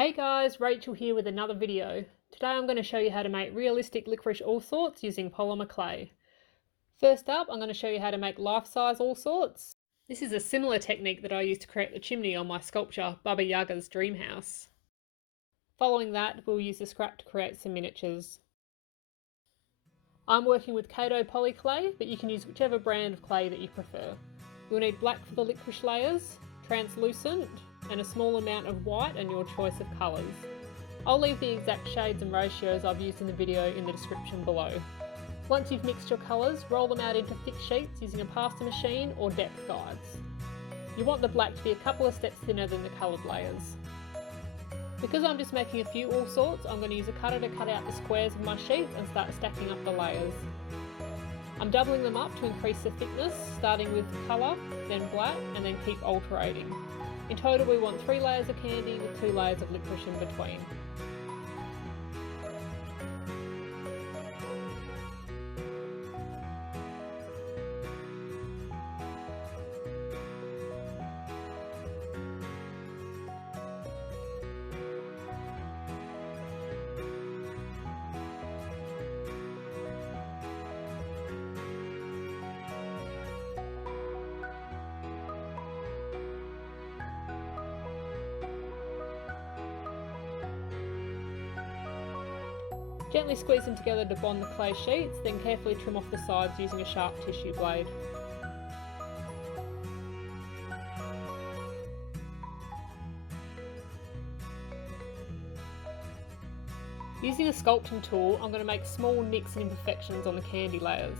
Hey guys, Rachel here with another video. Today I'm going to show you how to make realistic licorice allsorts using polymer clay. First up, I'm going to show you how to make life-size allsorts. This is a similar technique that I used to create the chimney on my sculpture Baba Yaga's dream house. Following that, we'll use the scrap to create some miniatures. I'm working with KATO POLYCLAY, but you can use whichever brand of clay that you prefer. You'll need black for the licorice layers, translucent, and a small amount of white and your choice of colours. I'll leave the exact shades and ratios I've used in the video in the description below. Once you've mixed your colours, roll them out into thick sheets using a pasta machine or depth guides. You want the black to be a couple of steps thinner than the coloured layers. Because I'm just making a few allsorts, I'm going to use a cutter to cut out the squares of my sheets and start stacking up the layers. I'm doubling them up to increase the thickness, starting with colour, then black, and then keep alterating. In total we want 3 layers of candy with 2 layers of licorice in between. Gently squeeze them together to bond the clay sheets, then carefully trim off the sides using a sharp tissue blade. Using a sculpting tool, I'm going to make small nicks and imperfections on the candy layers.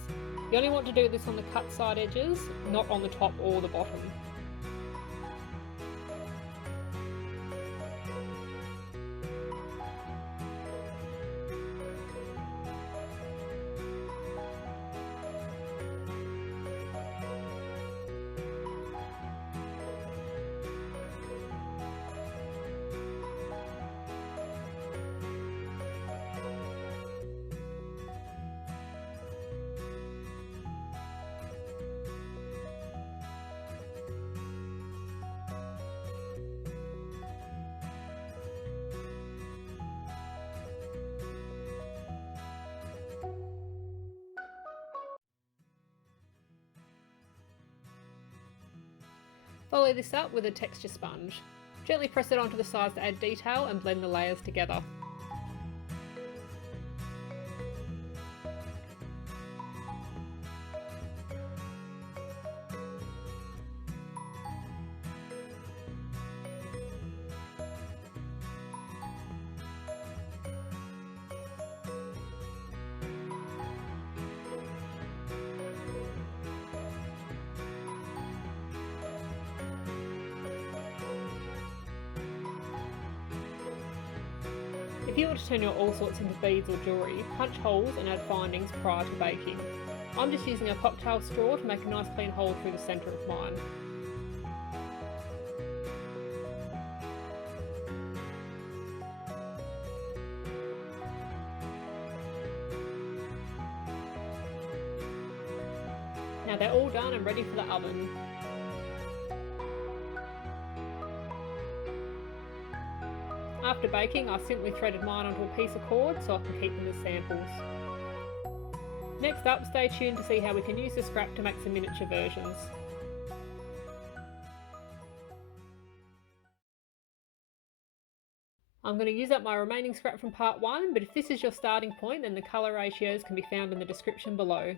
You only want to do this on the cut side edges, not on the top or the bottom. Follow this up with a texture sponge. Gently press it onto the sides to add detail and blend the layers together. If you want to turn your allsorts into beads or jewellery, punch holes and add findings prior to baking. I'm just using a cocktail straw to make a nice clean hole through the centre of mine. Now they're all done and ready for the oven. After baking, I simply threaded mine onto a piece of cord so I can keep them as samples. Next up, stay tuned to see how we can use the scrap to make some miniature versions. I'm going to use up my remaining scrap from part 1, but if this is your starting point, then the colour ratios can be found in the description below.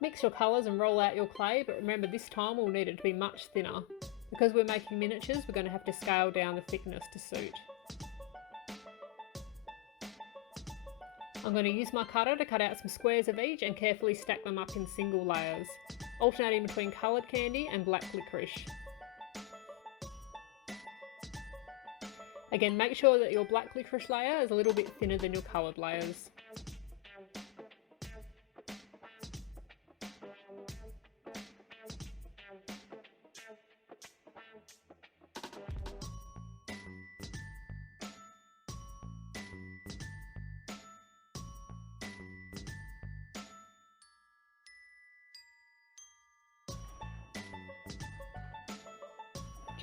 Mix your colours and roll out your clay, but remember this time we'll need it to be much thinner. Because we're making miniatures, we're going to have to scale down the thickness to suit. I'm going to use my cutter to cut out some squares of each and carefully stack them up in single layers, alternating between coloured candy and black licorice. Again, make sure that your black licorice layer is a little bit thinner than your coloured layers.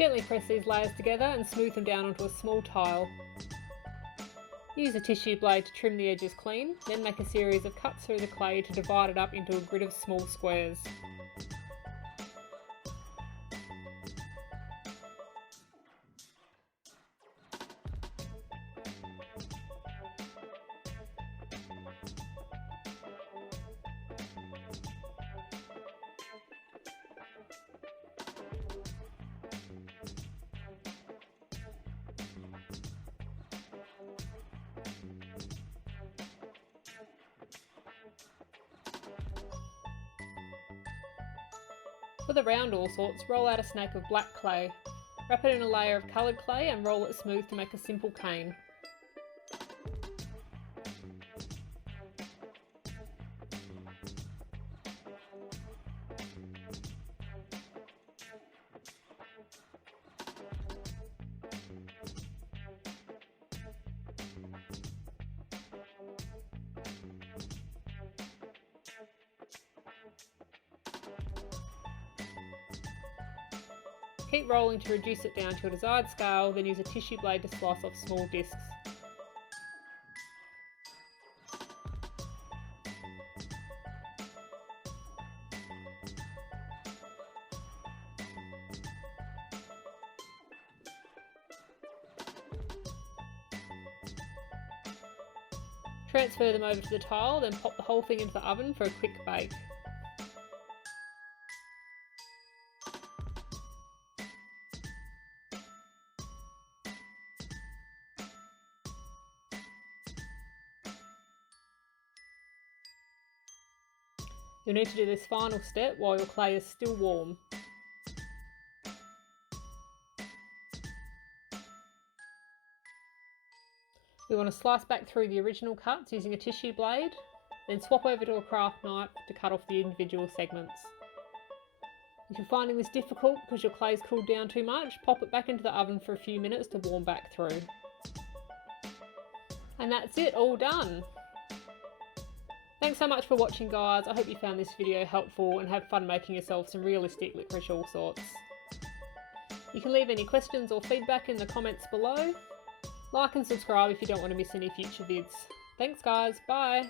Gently press these layers together and smooth them down onto a small tile. Use a tissue blade to trim the edges clean, then make a series of cuts through the clay to divide it up into a grid of small squares. For the round Allsorts, roll out a snake of black clay. Wrap it in a layer of coloured clay and roll it smooth to make a simple cane. Keep rolling to reduce it down to a desired scale, then use a tissue blade to slice off small discs. Transfer them over to the tile, then pop the whole thing into the oven for a quick bake. You'll need to do this final step while your clay is still warm. We want to slice back through the original cuts using a tissue blade, then swap over to a craft knife to cut off the individual segments. If you're finding this difficult because your clay's cooled down too much, pop it back into the oven for a few minutes to warm back through. And that's it, all done! Thanks so much for watching, guys. I hope you found this video helpful and have fun making yourself some realistic Licorice Allsorts. You can leave any questions or feedback in the comments below. Like and subscribe if you don't want to miss any future vids. Thanks guys, bye!